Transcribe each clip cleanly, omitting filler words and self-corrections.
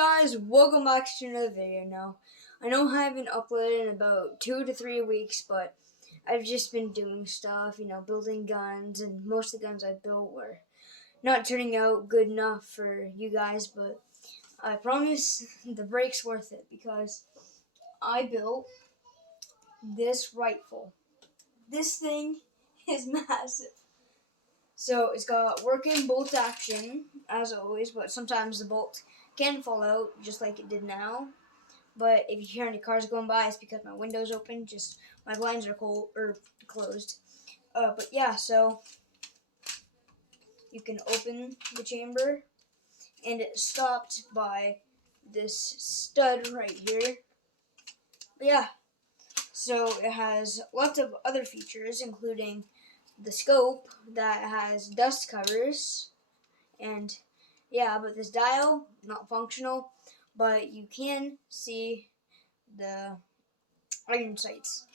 Guys, welcome back to another video. Now, I know I haven't uploaded in about 2 to 3 weeks, but I've just been doing stuff, building guns, and most of the guns I built were not turning out good enough for you guys, but I promise the break's worth it because I built this rifle. This thing is massive. So it's got working bolt action, as always, but sometimes the bolt can fall out, just like it did now. But if you hear any cars going by, it's because my window's open, just my blinds are closed. But yeah, so you can open the chamber, and it's stopped by this stud right here. But yeah, so it has lots of other features, including the scope that has dust covers, and yeah, but this dial, not functional, but you can see the iron sights.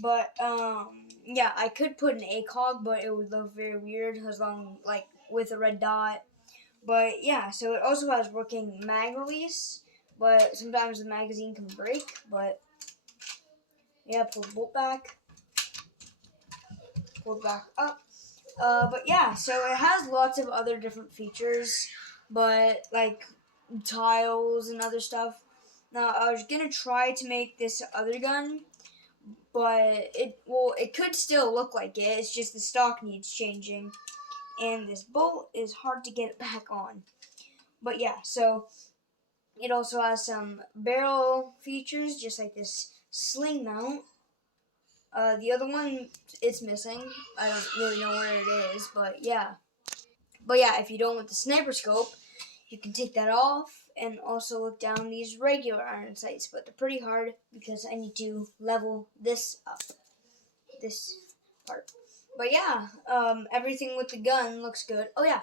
But yeah, I could put an ACOG, but it would look very weird as long with a red dot. But yeah, so it also has working mag release, but sometimes the magazine can break. But yeah, pull the bolt back, pull it back up. But yeah, so it has lots of other different features, but like tiles and other stuff. Now I was gonna try to make this other gun, but it could still look like it. It's just the stock needs changing, and this bolt is hard to get it back on. But yeah, so it also has some barrel features, just like this sling mount. The other one, it's missing. I don't really know where it is, but yeah. But yeah, if you don't want the sniper scope, you can take that off and also look down these regular iron sights, but they're pretty hard because I need to level this up, this part. But yeah, everything with the gun looks good. Oh yeah,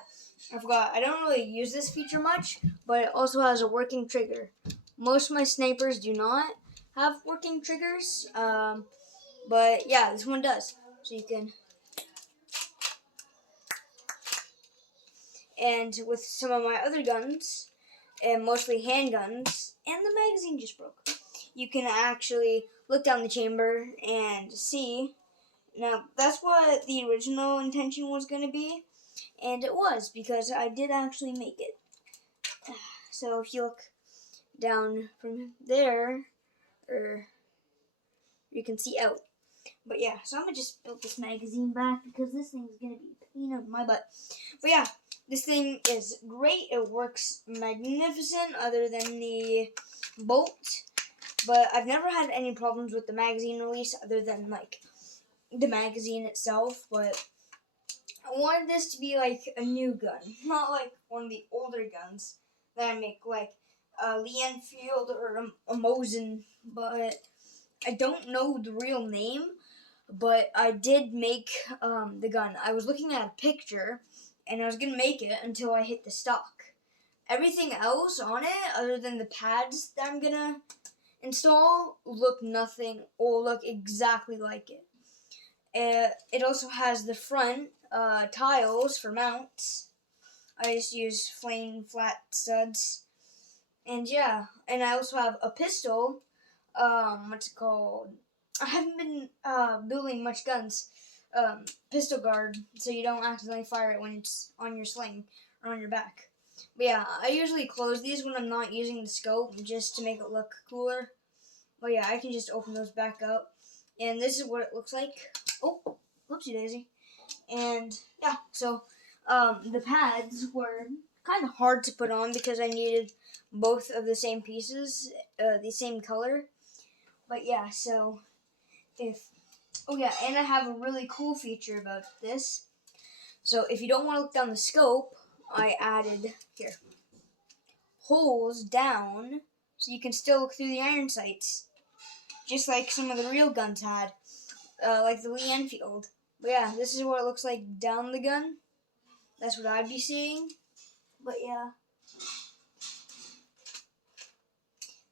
I forgot, I don't really use this feature much, but it also has a working trigger. Most of my snipers do not have working triggers, but yeah, this one does. So you can, and with some of my other guns, and mostly handguns, and the magazine just broke, you can actually look down the chamber and see. Now, that's what the original intention was going to be, and it was, because I did actually make it. So if you look down from there, you can see out. But yeah, so I'm going to just build this magazine back, because this thing's going to be a pain in my butt. But yeah, this thing is great. It works magnificent, other than the bolt. But I've never had any problems with the magazine release, other than the magazine itself. But I wanted this to be like a new gun, not like one of the older guns that I make, like a l115a3 or a Mosin. But I don't know the real name. But I did make the gun. I was looking at a picture, and I was going to make it until I hit the stock. Everything else on it, other than the pads that I'm going to install, look exactly like it. It also has the front tiles for mounts. I just use plain flat studs. And yeah, and I also have a pistol. What's it called? I haven't been building much guns. Pistol guard, so you don't accidentally fire it when it's on your sling or on your back. But yeah, I usually close these when I'm not using the scope, just to make it look cooler. But yeah, I can just open those back up, and this is what it looks like. Oh, whoopsie daisy. And yeah, so the pads were kind of hard to put on because I needed both of the same pieces, the same color. But yeah, so oh yeah, and I have a really cool feature about this. So if you don't want to look down the scope, I added here holes down so you can still look through the iron sights, just like some of the real guns had, like the Lee Enfield. But yeah, this is what it looks like down the gun. That's what I'd be seeing. But yeah,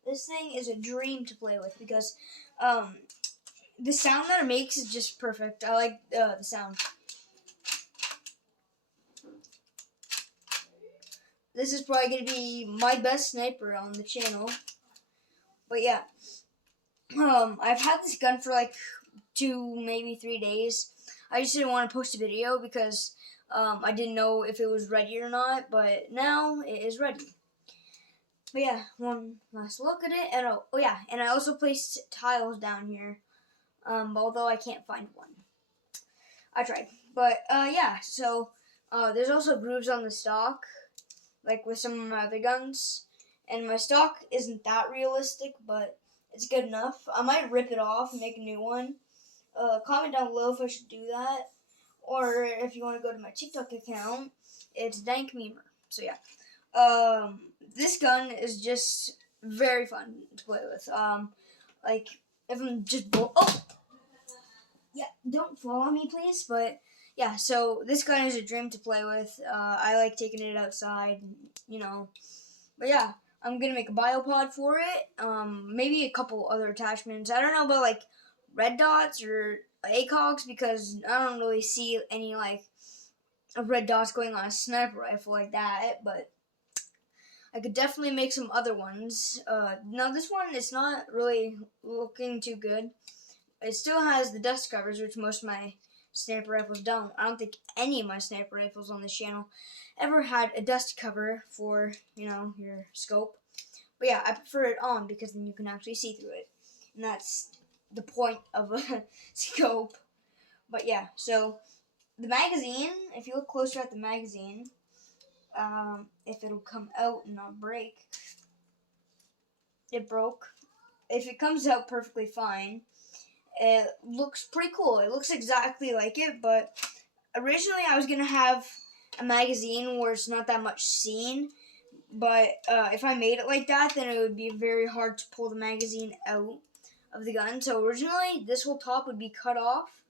this thing is a dream to play with because the sound that it makes is just perfect. I like the sound. this is probably going to be my best sniper on the channel. But yeah, I've had this gun for like 2, maybe 3 days. I just didn't want to post a video because I didn't know if it was ready or not, but now it is ready. But yeah, one last look at it, and oh yeah, and I also placed tiles down here, although I can't find one. I tried, but yeah, so there's also grooves on the stock, like with some of my other guns, and my stock isn't that realistic, but it's good enough. I might rip it off and make a new one. Comment down below if I should do that, or if you want to go to my TikTok account, it's dankmemer. So yeah, this gun is just very fun to play with. Like if I'm just yeah, don't fall on me, please. But yeah, so this gun is a dream to play with. I like taking it outside, you know. But yeah, I'm gonna make a biopod for it. Maybe a couple other attachments. I don't know about like red dots or ACOGs because I don't really see any like red dots going on a sniper rifle like that. But I could definitely make some other ones. Now this one is not really looking too good. It still has the dust covers, which most of my sniper rifles don't. I don't think any of my sniper rifles on this channel ever had a dust cover for, you know, your scope. But yeah, I prefer it on because then you can actually see through it. And that's the point of a scope. But yeah, so the magazine, if you look closer at the magazine, if it'll come out and not break. It broke. If it comes out perfectly fine, it looks pretty cool. It looks exactly like it, but originally I was going to have a magazine where it's not that much seen, but if I made it like that, then it would be very hard to pull the magazine out of the gun. So originally, this whole top would be cut off,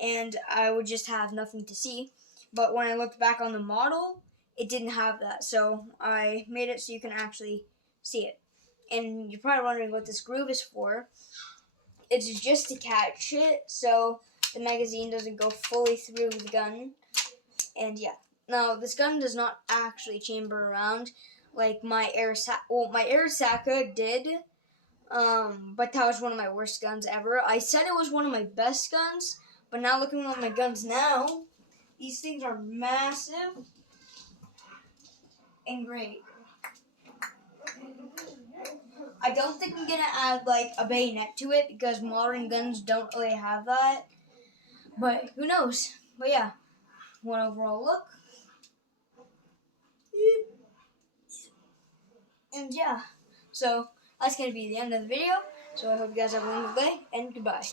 and I would just have nothing to see. But when I looked back on the model, it didn't have that, so I made it so you can actually see it. And you're probably wondering what this groove is for. It's just to catch it, so the magazine doesn't go fully through the gun. And yeah, now this gun does not actually chamber around like my my Arisaka did, but that was one of my worst guns ever. I said it was one of my best guns, but now looking at my guns now, these things are massive and great. I don't think I'm gonna add like a bayonet to it because modern guns don't really have that. But who knows? But yeah, one overall look. And yeah, so that's gonna be the end of the video. So I hope you guys have a wonderful day and goodbye.